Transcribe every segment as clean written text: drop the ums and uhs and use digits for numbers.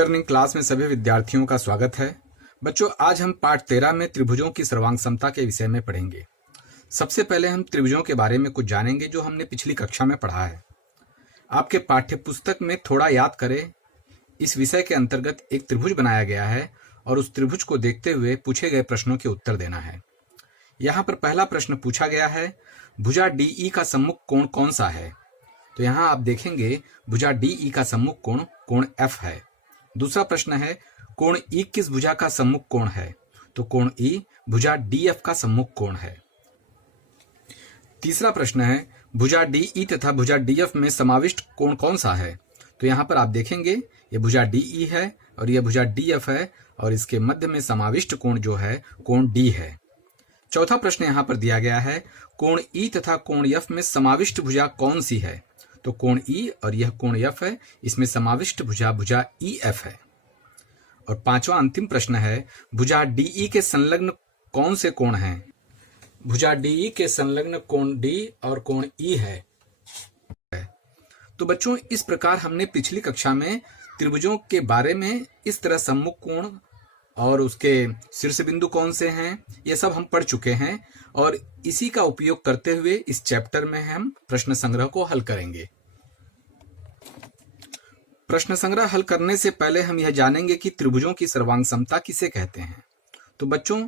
Learning class में सभी विद्यार्थियों का स्वागत है। बच्चों, आज हम पाठ 13 में त्रिभुजों की सर्वांग समता के विषय में पढ़ेंगे। सबसे पहले हम त्रिभुजों के बारे में कुछ जानेंगे जो हमने पिछली कक्षा में पढ़ा है। आपके पाठ्य पुस्तक में थोड़ा याद करें। इस विषय के अंतर्गत एक त्रिभुज बनाया गया है और उस त्रिभुज को देखते हुए पूछे गए प्रश्नों के उत्तर देना है। यहाँ पर पहला प्रश्न पूछा गया है, भुजा डीई का सम्मुख कोण कौन सा है? तो यहाँ आप देखेंगे भुजा डीई का सम्मुख कोण कोण एफ है। दूसरा प्रश्न है, कोण ई किस भुजा का सम्मुख कोण है? तो कोण ई भुजा डीएफ का सम्मुख कोण है। तीसरा प्रश्न है, भुजा डीई तथा भुजा डीएफ में समाविष्ट कोण कौन सा है? तो यहाँ पर आप देखेंगे ये भुजा डीई है और यह भुजा डीएफ है और इसके मध्य में समाविष्ट कोण जो है कोण डी है। चौथा प्रश्न यहाँ पर दिया गया है, कोण ई तथा कोण एफ में समाविष्ट भुजा कौन सी है? तो कोण ई और यह कोण एफ है, इसमें समाविष्ट भुजा भुजा ई एफ है। और पांचवा अंतिम प्रश्न है, भुजा डीई के संलग्न कौन से कोण हैं? भुजा डीई के संलग्न कोण डी और कोण ई है। तो बच्चों, इस प्रकार हमने पिछली कक्षा में त्रिभुजों के बारे में इस तरह सम्मुख कोण और उसके शीर्ष बिंदु कौन से हैं, ये सब हम पढ़ चुके हैं और इसी का उपयोग करते हुए इस चैप्टर में हम प्रश्न संग्रह को हल करेंगे। प्रश्न संग्रह हल करने से पहले हम यह जानेंगे कि त्रिभुजों की सर्वांग समता किसे कहते हैं। तो बच्चों,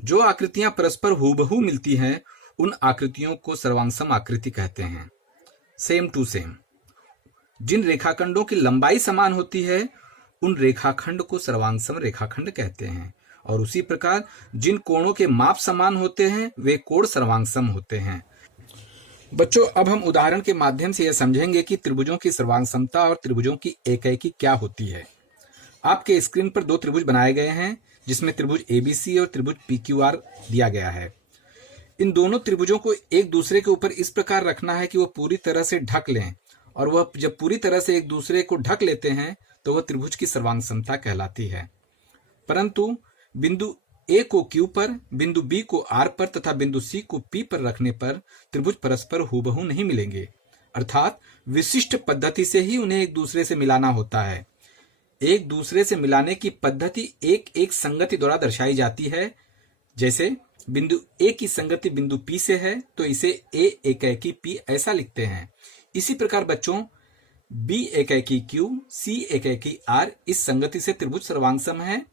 जो आकृतियां परस्पर हूबहू मिलती हैं उन आकृतियों को सर्वांगसम आकृति कहते हैं। Same to same. जिन रेखाखंडों की लंबाई समान होती है उन रेखाखंड को सर्वांगसम रेखाखंड कहते हैं और उसी प्रकार जिन कोणों के माप समान होते हैं वे कोण सर्वांगसम होते हैं। बच्चों, अब हम उदाहरण के माध्यम से यह समझेंगे कि त्रिभुजों की सर्वांग समता और त्रिभुजों की एकैकी क्या होती है। आपके स्क्रीन पर दो त्रिभुज बनाए गए हैं जिसमें त्रिभुज एबीसी और त्रिभुज पीक्यूआर दिया गया है। इन दोनों त्रिभुजों को एक दूसरे के ऊपर इस प्रकार रखना है कि वह पूरी तरह से ढक लें और वह जब पूरी तरह से एक दूसरे को ढक लेते हैं तो वह त्रिभुज की सर्वांग समता कहलाती है। परंतु बिंदु ए को क्यू पर, बिंदु बी को आर पर तथा बिंदु सी को पी पर रखने पर त्रिभुज परस्पर हूबहू नहीं मिलेंगे, अर्थात विशिष्ट पद्धति से ही उन्हें एक दूसरे से मिलाना होता है। एक दूसरे से मिलाने की पद्धति एक एक संगति द्वारा दर्शाई जाती है। जैसे बिंदु ए की संगति बिंदु पी से है तो इसे ए एकैकी पी ऐसा लिखते हैं। इसी प्रकार बच्चों, बी एकैकी क्यू, सी एकैकी आर इस संगति से त्रिभुज सर्वांगसम है,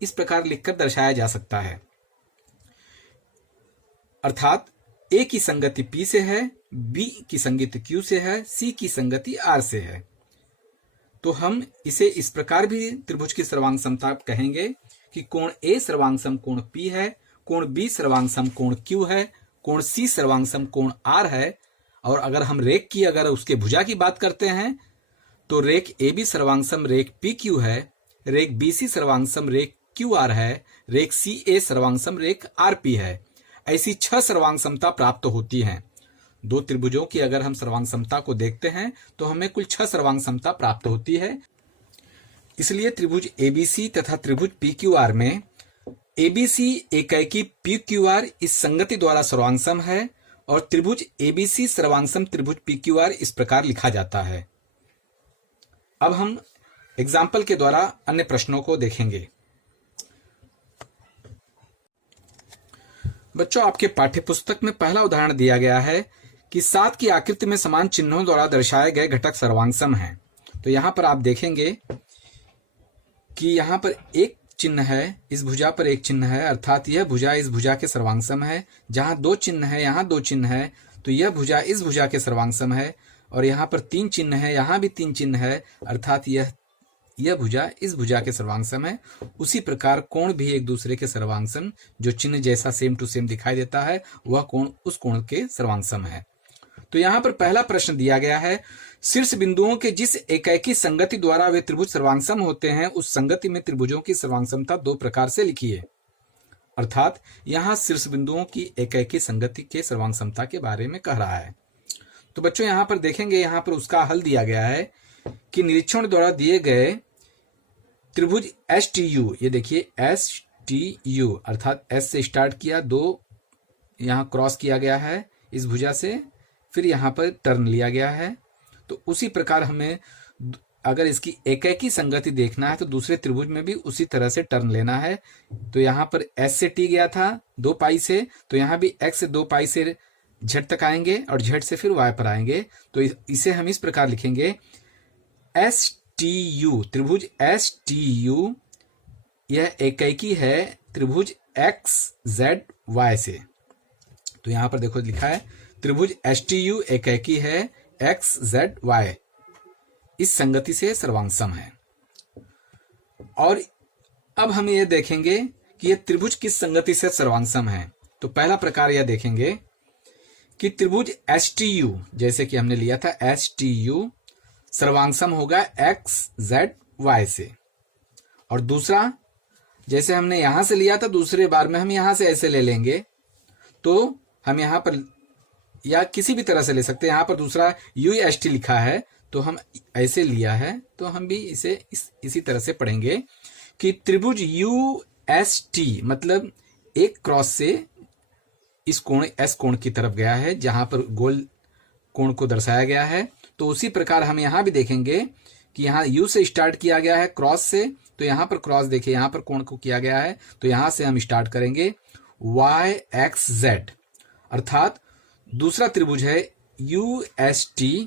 इस प्रकार लिखकर दर्शाया जा सकता है। अर्थात ए की संगति पी से है, बी की संगति क्यू से है, सी की संगति आर से है। तो हम इसे इस प्रकार भी त्रिभुज की सर्वांग समता कहेंगे कि कोण ए सर्वांगसम कोण पी है, कोण बी सर्वांगसम कोण क्यू है, कोण सी सर्वांगसम कोण आर है। और अगर हम रेख की उसके भुजा की बात करते हैं तो रेख ए बी सर्वांगसम रेख पी क्यू है, रेख बी सी सर्वांगसम रेख क्यू आर है, रेख सी ए सर्वांगसम रेख आर पी है। ऐसी 6 सर्वांग समता प्राप्त होती हैं। दो त्रिभुजों की अगर हम सर्वांग समता को देखते हैं तो हमें कुल 6 सर्वांग समता प्राप्त होती है। इसलिए त्रिभुज एबीसी तथा त्रिभुज पीक्यूआर में एबीसी एकैकी पीक्यूआर इस संगति द्वारा सर्वांगसम है और त्रिभुज एबीसी सर्वांगसम त्रिभुज पीक्यूआर इस प्रकार लिखा जाता है। अब हम एग्जाम्पल के द्वारा अन्य प्रश्नों को देखेंगे। बच्चों, आपके पाठ्यपुस्तक में पहला उदाहरण दिया गया है कि 7 की आकृति में समान चिन्हों द्वारा दर्शाए गए घटक सर्वांगसम हैं। तो यहाँ पर आप देखेंगे कि यहाँ पर एक चिन्ह है, इस भुजा पर एक चिन्ह है, अर्थात यह भुजा इस भुजा के सर्वांगसम है। जहाँ 2 चिन्ह है यहाँ 2 चिन्ह है तो यह भुजा इस भुजा के सर्वांगसम है। और यहाँ पर 3 चिन्ह है, यहाँ भी 3 चिन्ह है, अर्थात यह भुजा इस भुजा के सर्वांगसम है। उसी प्रकार कोण भी एक दूसरे के सर्वांगसम, जो चिन्ह जैसा सेम टू सेम दिखाई देता है वह कोण उस कोण के सर्वांगसम है। तो यहाँ पर पहला प्रश्न दिया गया है, शीर्ष बिंदुओं के जिस एकैकी संगति द्वारा वे त्रिभुज सर्वांगसम होते हैं उस संगति में त्रिभुजों की सर्वांगसमता 2 प्रकार से लिखिए। अर्थात यहाँ शीर्ष बिंदुओं की एकैकी संगति के सर्वांगसमता के बारे में कह रहा है। तो बच्चों, यहाँ पर देखेंगे, यहाँ पर उसका हल दिया गया है कि निरीक्षण द्वारा दिए गए त्रिभुज एस टी यू, ये देखिए एस टी यू अर्थात एस से स्टार्ट किया, 2 यहाँ क्रॉस किया गया है इस भुजा से, फिर यहाँ पर टर्न लिया गया है। तो उसी प्रकार हमें अगर इसकी एकाकी संगति देखना है तो दूसरे त्रिभुज में भी उसी तरह से टर्न लेना है। तो यहाँ पर s से t गया था 2 पाई से, तो यहाँ भी x से 2 पाई से z तक आएंगे और z से फिर y पर आएंगे। तो इसे हम इस प्रकार लिखेंगे STU, त्रिभुज STU यह एकाकी है त्रिभुज XZY से। तो यहाँ पर देखो लिखा है त्रिभुज STU एकाकी है XZY, इस संगति से सर्वांग सम है। और अब हम ये देखेंगे कि ये त्रिभुज किस संगति से सर्वांग सम है। तो पहला प्रकार यह देखेंगे कि त्रिभुज STU, जैसे कि हमने लिया था STU, सर्वांग सम होगा XZY से। और दूसरा, जैसे हमने यहां से लिया था, दूसरे बार में हम यहां से ऐसे ले लेंगे, तो हम यहां पर या किसी भी तरह से ले सकते हैं। यहां पर दूसरा UST लिखा है तो हम ऐसे लिया है, तो हम भी इसे इसी तरह से पढ़ेंगे कि त्रिभुज UST मतलब एक क्रॉस से इस कोण S कोण की तरफ गया है जहां पर गोल कोण को दर्शाया गया है। तो उसी प्रकार हम यहां भी देखेंगे कि यहाँ U से स्टार्ट किया गया है क्रॉस से, तो यहाँ पर क्रॉस देखिए, यहाँ पर कोण को किया गया है, तो यहाँ से हम स्टार्ट करेंगे YXZ, अर्थात दूसरा त्रिभुज है UST,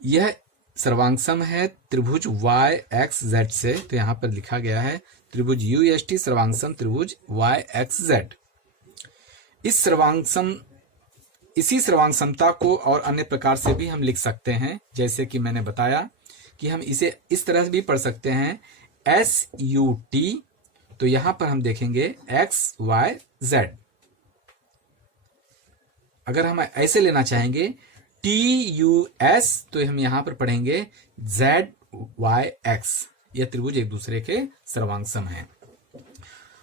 यह सर्वांग सम है त्रिभुज YXZ से। तो यहाँ पर लिखा गया है त्रिभुज UST सर्वांग सम त्रिभुज YXZ। इसी सर्वांग समता को और अन्य प्रकार से भी हम लिख सकते हैं, जैसे कि मैंने बताया कि हम इसे इस तरह से भी पढ़ सकते हैं SUT, तो यहां पर हम देखेंगे XYZ। अगर हम ऐसे लेना चाहेंगे TUS, तो हम यहां पर पढ़ेंगे ZYX। यह त्रिभुज एक दूसरे के सर्वांग सम है।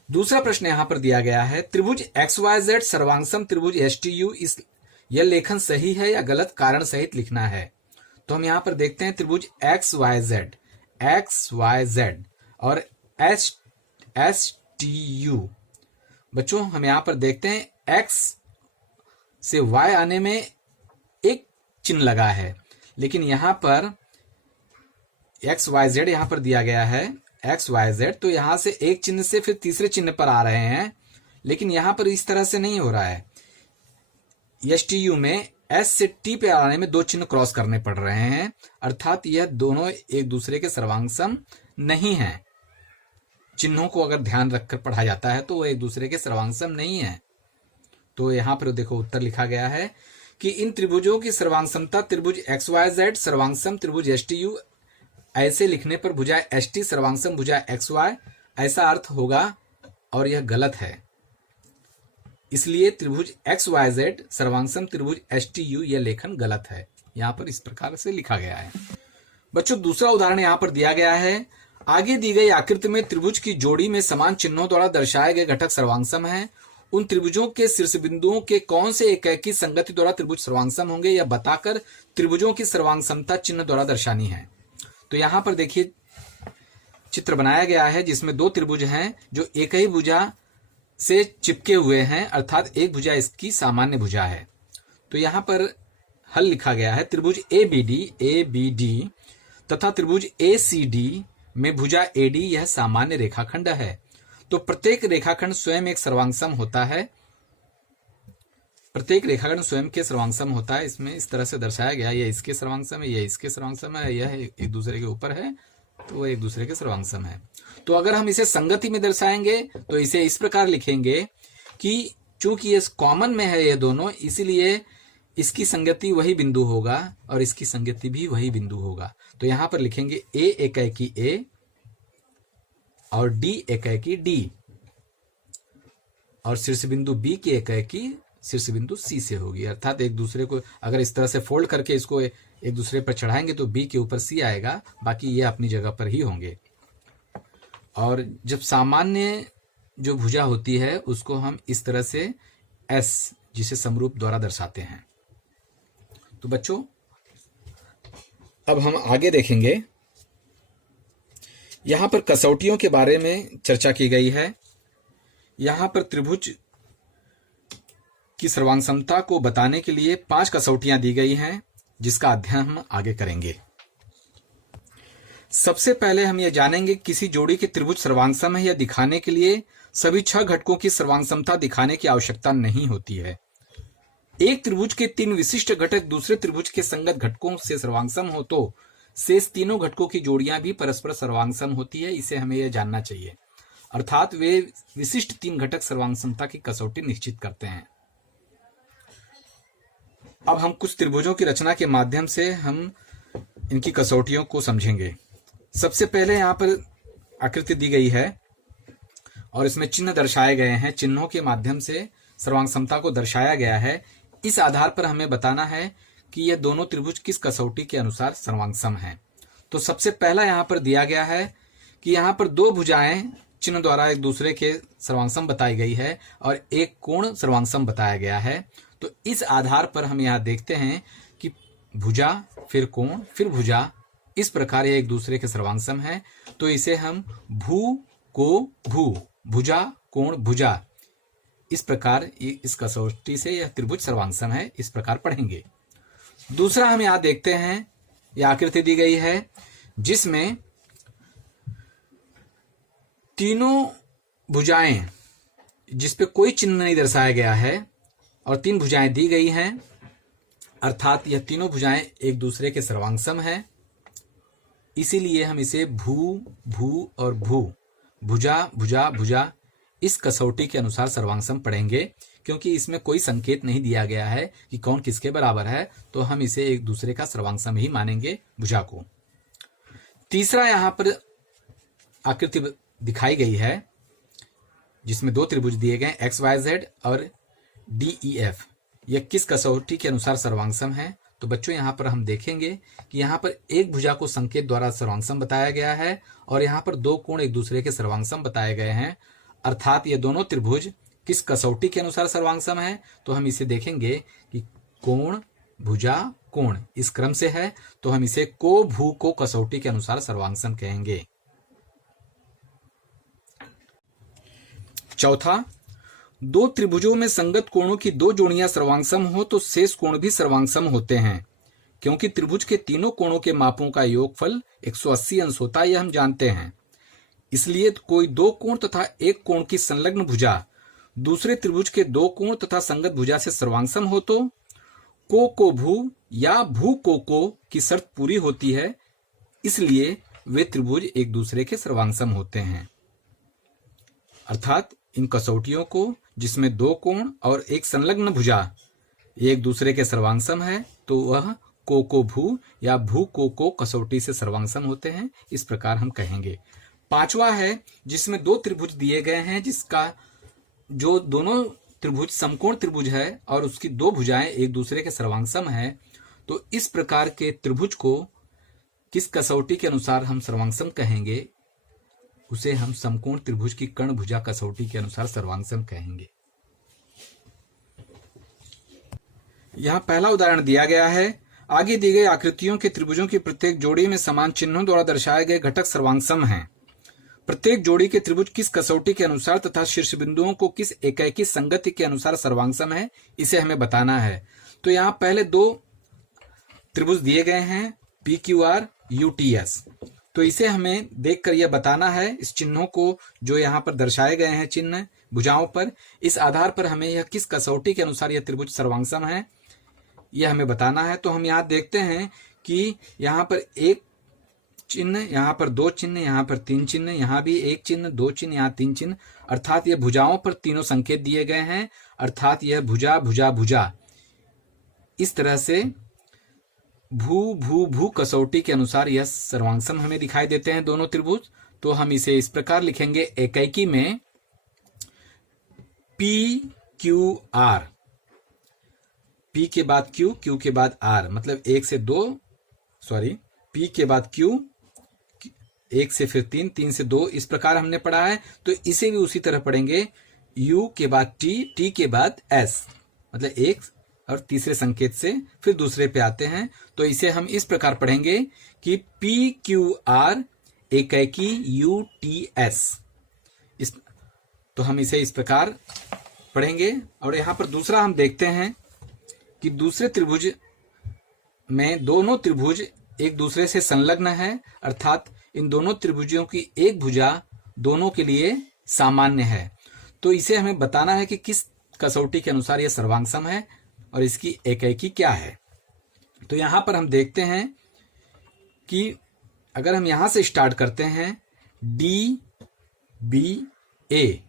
दूसरा प्रश्न यहां पर दिया गया है त्रिभुज XYZ सर्वांग सम त्रिभुज STU, यह लेखन सही है या गलत, कारण सहित लिखना है। तो हम यहां पर देखते हैं त्रिभुज XYZ और STU। बच्चों हम यहां पर देखते हैं X से Y आने में एक चिन्ह लगा है, लेकिन यहां पर XYZ यहां पर दिया गया है XYZ, तो यहां से एक चिन्ह से फिर तीसरे चिन्ह पर आ रहे हैं, लेकिन यहां पर इस तरह से नहीं हो रहा है। STU में S से T पे आने में 2 चिन्ह क्रॉस करने पड़ रहे हैं, अर्थात यह दोनों एक दूसरे के सर्वांग सम नहीं है। चिन्हों को अगर ध्यान रखकर पढ़ा जाता है तो वो एक दूसरे के सर्वांग सम नहीं है। तो यहां पर देखो उत्तर लिखा गया है कि इन त्रिभुजों की सर्वांग समता त्रिभुज XYZ सर्वांग सम त्रिभुज STU, ऐसे लिखने पर भुजा ST सर्वांग सम भुजा XY, ऐसा अर्थ होगा, और यह गलत है। इसलिए त्रिभुज XYZ सर्वांग सम त्रिभुज STU यह लेखन गलत है। यहां पर इस प्रकार से लिखा गया है। बच्चों दूसरा उदाहरण यहां पर दिया गया है, आगे दी गई आकृति में त्रिभुज की जोड़ी में समान चिन्हों द्वारा दर्शाए गए घटक सर्वांग सम है। उन त्रिभुजों के शीर्ष बिंदुओं के कौन से एकाकी संगति द्वारा त्रिभुज सर्वांग सम होंगे, यह बताकर त्रिभुजों की सर्वांग समता चिन्ह द्वारा दर्शानी है। तो यहां पर देखिए चित्र बनाया गया है जिसमें 2 त्रिभुज हैं जो एक ही भुजा से चिपके हुए हैं, अर्थात एक भुजा इसकी सामान्य भुजा है। तो यहां पर हल लिखा गया है त्रिभुज ABD तथा त्रिभुज ACD में भुजा AD यह सामान्य रेखाखंड है। तो प्रत्येक रेखाखंड स्वयं एक सर्वांग सम होता है, प्रत्येक रेखाखंड स्वयं के सर्वांग सम होता है। इसमें इस तरह से दर्शाया गया, यह इसके सर्वांग सम है, यह इसके सर्वांग सम है, यह एक दूसरे के ऊपर है, तो वह एक दूसरे के सर्वांग सम है। तो अगर हम इसे संगति में दर्शाएंगे तो इसे इस प्रकार लिखेंगे कि चूंकि ये कॉमन में है ये दोनों, इसीलिए इसकी संगति वही बिंदु होगा और इसकी संगति भी वही बिंदु होगा। तो यहां पर लिखेंगे A एकाकी A और D एकाकी D, और शीर्ष बिंदु B की एकाकी शीर्ष बिंदु C से होगी। अर्थात एक दूसरे को अगर इस तरह से फोल्ड करके इसको एक दूसरे पर चढ़ाएंगे तो B के ऊपर C आएगा, बाकी ये अपनी जगह पर ही होंगे। और जब सामान्य जो भुजा होती है उसको हम इस तरह से S जिसे समरूप द्वारा दर्शाते हैं। तो बच्चों अब हम आगे देखेंगे, यहां पर कसौटियों के बारे में चर्चा की गई है। यहां पर त्रिभुज की सर्वांग समता को बताने के लिए 5 कसौटियां दी गई हैं, जिसका अध्ययन हम आगे करेंगे। सबसे पहले हम यह जानेंगे किसी जोड़ी के त्रिभुज सर्वांगसम है यह दिखाने के लिए सभी 6 घटकों की सर्वांगसमता दिखाने की आवश्यकता नहीं होती है। एक त्रिभुज के 3 विशिष्ट घटक दूसरे त्रिभुज के संगत घटकों से सर्वांगसम हो तो शेष तीनों घटकों की जोड़ियां भी परस्पर सर्वांगसम होती है, इसे हमें यह जानना चाहिए। अर्थात वे विशिष्ट 3 घटक सर्वांगसमता की कसौटी निश्चित करते हैं। अब हम कुछ त्रिभुजों की रचना के माध्यम से हम इनकी कसौटियों को समझेंगे। सबसे पहले यहाँ पर आकृति दी गई है और इसमें चिन्ह दर्शाए गए हैं। चिन्हों के माध्यम से सर्वांगसमता को दर्शाया गया है। इस आधार पर हमें बताना है कि ये दोनों त्रिभुज किस कसौटी के अनुसार सर्वांगसम हैं। तो सबसे पहला यहाँ पर दिया गया है कि यहाँ पर 2 भुजाएं चिन्ह द्वारा एक दूसरे के सर्वांगसम बताई गई है और एक कोण सर्वांगसम बताया गया है। तो इस आधार पर हम यहाँ देखते हैं कि भुजा फिर कोण फिर भुजा, इस प्रकार ये एक दूसरे के सर्वांगसम है। तो इसे हम भू को भू, भुजा कोण भुजा, इस प्रकार इस कसौटी से यह त्रिभुज सर्वांगसम है, इस प्रकार पढ़ेंगे। दूसरा हम यहां देखते हैं, यह आकृति दी गई है जिसमें तीनों भुजाएं जिसपे कोई चिन्ह नहीं दर्शाया गया है और 3 भुजाएं दी गई हैं, अर्थात यह तीनों भुजाएं एक दूसरे के सर्वांगसम है। इसीलिए हम इसे भू भू और भू, भुजा भुजा भुजा, इस कसौटी के अनुसार सर्वांगसम पढ़ेंगे। क्योंकि इसमें कोई संकेत नहीं दिया गया है कि कौन किसके बराबर है, तो हम इसे एक दूसरे का सर्वांगसम ही मानेंगे भुजा को। तीसरा यहां पर आकृति दिखाई गई है जिसमें 2 त्रिभुज दिए गए XYZ और DEF, यह किस कसौटी के अनुसार सर्वांगसम है। तो बच्चों यहाँ पर हम देखेंगे कि यहाँ पर एक भुजा को संकेत द्वारा सर्वांगसम बताया गया है और यहाँ पर 2 कोण एक दूसरे के सर्वांगसम बताए गए हैं। अर्थात ये दोनों त्रिभुज किस कसौटी के अनुसार सर्वांगसम है। तो हम इसे देखेंगे कि कोण भुजा कोण इस क्रम से है, तो हम इसे को भू को कसौटी के अनुसार सर्वांगसम कहेंगे। चौथा, 2 त्रिभुजों में संगत कोणों की 2 जोड़ियां सर्वांगसम हो तो शेष कोण भी सर्वांगसम होते हैं, क्योंकि त्रिभुज के तीनों कोणों के मापों का योगफल 180 अंश होता है, यह हम जानते हैं। इसलिए कोई 2 कोण तथा एक कोण की संलग्न भुजा दूसरे त्रिभुज के 2 कोण तथा संगत भुजा से सर्वांगसम हो तो को भू या भू को की शर्त पूरी होती है, इसलिए वे त्रिभुज एक दूसरे के सर्वांगसम होते हैं। अर्थात इन कसौटियों को जिसमें 2 कोण और एक संलग्न भुजा एक दूसरे के सर्वांगसम है, तो वह को भू या भू को कसौटी से सर्वांगसम होते हैं, इस प्रकार हम कहेंगे। पांचवा है जिसमें 2 त्रिभुज दिए गए हैं, जिसका जो दोनों त्रिभुज समकोण त्रिभुज है और उसकी 2 भुजाएं एक दूसरे के सर्वांगसम है। तो इस प्रकार के त्रिभुज को किस कसौटी के अनुसार हम सर्वांगसम कहेंगे, उसे हम समकोण त्रिभुज की कर्ण भुजा कसौटी के अनुसार सर्वांगसम कहेंगे। यहां पहला उदाहरण दिया गया है। आगे दी गई आकृतियों के त्रिभुजों की प्रत्येक जोड़ी में समान चिन्हों द्वारा दर्शाए गए घटक सर्वांगसम हैं। प्रत्येक जोड़ी के त्रिभुज किस कसौटी के अनुसार तथा शीर्ष बिंदुओं को किस एकाकी संगति के अनुसार सर्वांगसम है, इसे हमें बताना है। तो यहाँ पहले 2 त्रिभुज दिए गए हैं PQR UTS, तो इसे हमें देखकर यह बताना है, इस चिन्हों को जो यहाँ पर दर्शाए गए हैं चिन्ह भुजाओं पर, इस आधार पर हमें यह किस कसौटी के अनुसार यह त्रिभुज सर्वांगसम है यह हमें बताना है। तो हम यहाँ देखते हैं कि यहाँ पर 1 चिन्ह, यहाँ पर 2 चिन्ह, यहाँ पर 3 चिन्ह, यहाँ भी 1 चिन्ह, 2 चिन्ह, यहाँ 3 चिन्ह, अर्थात यह भुजाओं पर तीनों संकेत दिए गए हैं। अर्थात यह भुजा भुजा भुजा, इस तरह से भू भू भू कसौटी के अनुसार यह सर्वांगसम हमें दिखाई देते हैं दोनों त्रिभुज। तो हम इसे इस प्रकार लिखेंगे, एकैकी में PQR, P के बाद Q, Q के बाद R, मतलब 1 से 2, P के बाद Q, 1 से फिर 3, 3 से 2, इस प्रकार हमने पढ़ा है। तो इसे भी उसी तरह पढ़ेंगे, U के बाद T, T के बाद S, मतलब 1 और तीसरे संकेत से फिर दूसरे पे आते हैं। तो इसे हम इस प्रकार पढ़ेंगे कि PQR एकैकी UTS, तो हम इसे इस प्रकार पढ़ेंगे। और यहां पर दूसरा हम देखते हैं कि दूसरे त्रिभुज में दोनों त्रिभुज एक दूसरे से संलग्न है, अर्थात इन दोनों त्रिभुजों की एक भुजा दोनों के लिए सामान्य है। तो इसे हमें बताना है कि किस कसौटी के अनुसार यह सर्वांग सम है और इसकी एकैकी क्या है। तो यहां पर हम देखते हैं कि अगर हम यहां से स्टार्ट करते हैं डी बी ए,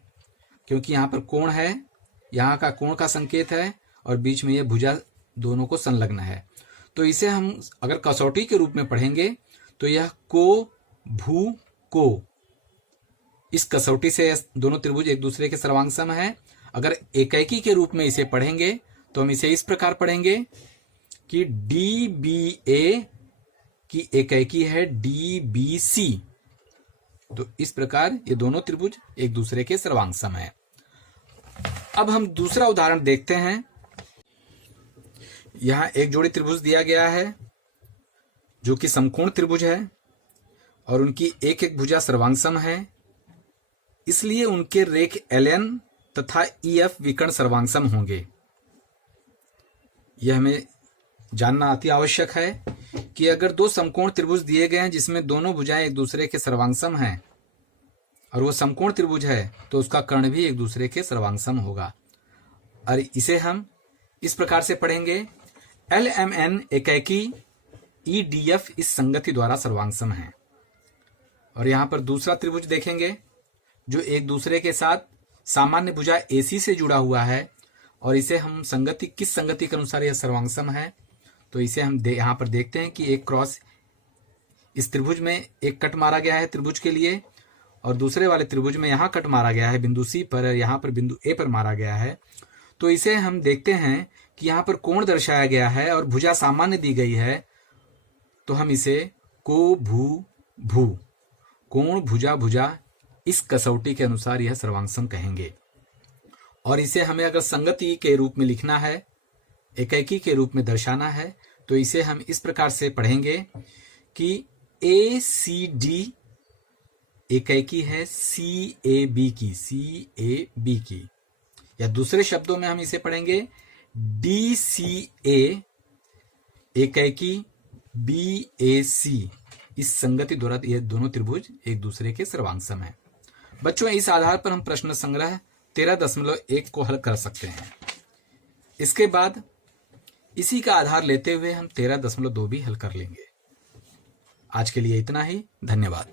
क्योंकि यहां पर कोण है, यहां का कोण का संकेत है और बीच में यह भुजा दोनों को संलग्न है। तो इसे हम अगर कसौटी के रूप में पढ़ेंगे तो यह को भू को, इस कसौटी से दोनों त्रिभुज एक दूसरे के सर्वांग सम है। अगर एकैकी के रूप में इसे पढ़ेंगे तो हम इसे इस प्रकार पढ़ेंगे कि डी बी ए की एकैकी है डी बी सी। तो इस प्रकार ये दोनों त्रिभुज एक दूसरे के सर्वांग सम है। अब हम दूसरा उदाहरण देखते हैं। यहां एक जोड़ी त्रिभुज दिया गया है जो कि समकोण त्रिभुज है और उनकी एक एक भुजा सर्वांग सम है, इसलिए उनके रेख LN तथा EF विकर्ण सर्वांग सम होंगे। यह हमें जानना अति आवश्यक है कि अगर दो समकोण त्रिभुज दिए गए हैं जिसमें दोनों भुजाएं एक दूसरे के सर्वांग सम हैं और वो समकोण त्रिभुज है तो उसका कर्ण भी एक दूसरे के सर्वांग सम होगा। और इसे हम इस प्रकार से पढ़ेंगे LMN एकैकी EDF इस संगति द्वारा सर्वांग सम है। और यहां पर दूसरा त्रिभुज देखेंगे जो एक दूसरे के साथ सामान्य भुजा AC से जुड़ा हुआ है और इसे हम संगति किस संगति के अनुसार यह सर्वांग सम है। तो इसे हम यहां पर देखते हैं कि एक क्रॉस इस त्रिभुज में एक कट मारा गया है त्रिभुज के लिए और दूसरे वाले त्रिभुज में यहां कट मारा गया है बिंदु C पर, यहां पर बिंदु A पर मारा गया है। तो इसे हम देखते हैं कि यहां पर कोण दर्शाया गया है और भुजा सामान्य दी गई है। तो हम इसे को भू भू, कोण भुजा भुजा, इस कसौटी के अनुसार यह सर्वांग सम कहेंगे। और इसे हमें अगर संगति के रूप में लिखना है, एकैकी के रूप में दर्शाना है, तो इसे हम इस प्रकार से पढ़ेंगे कि ACD एकैकी है CAB की, या दूसरे शब्दों में हम इसे पढ़ेंगे DCA एकैकी BAC, इस संगति द्वारा ये दोनों त्रिभुज एक दूसरे के सर्वांग सम है। बच्चों, इस आधार पर हम प्रश्न संग्रह 13.1 को हल कर सकते हैं। इसके बाद इसी का आधार लेते हुए हम 13.2 भी हल कर लेंगे। आज के लिए इतना ही। धन्यवाद।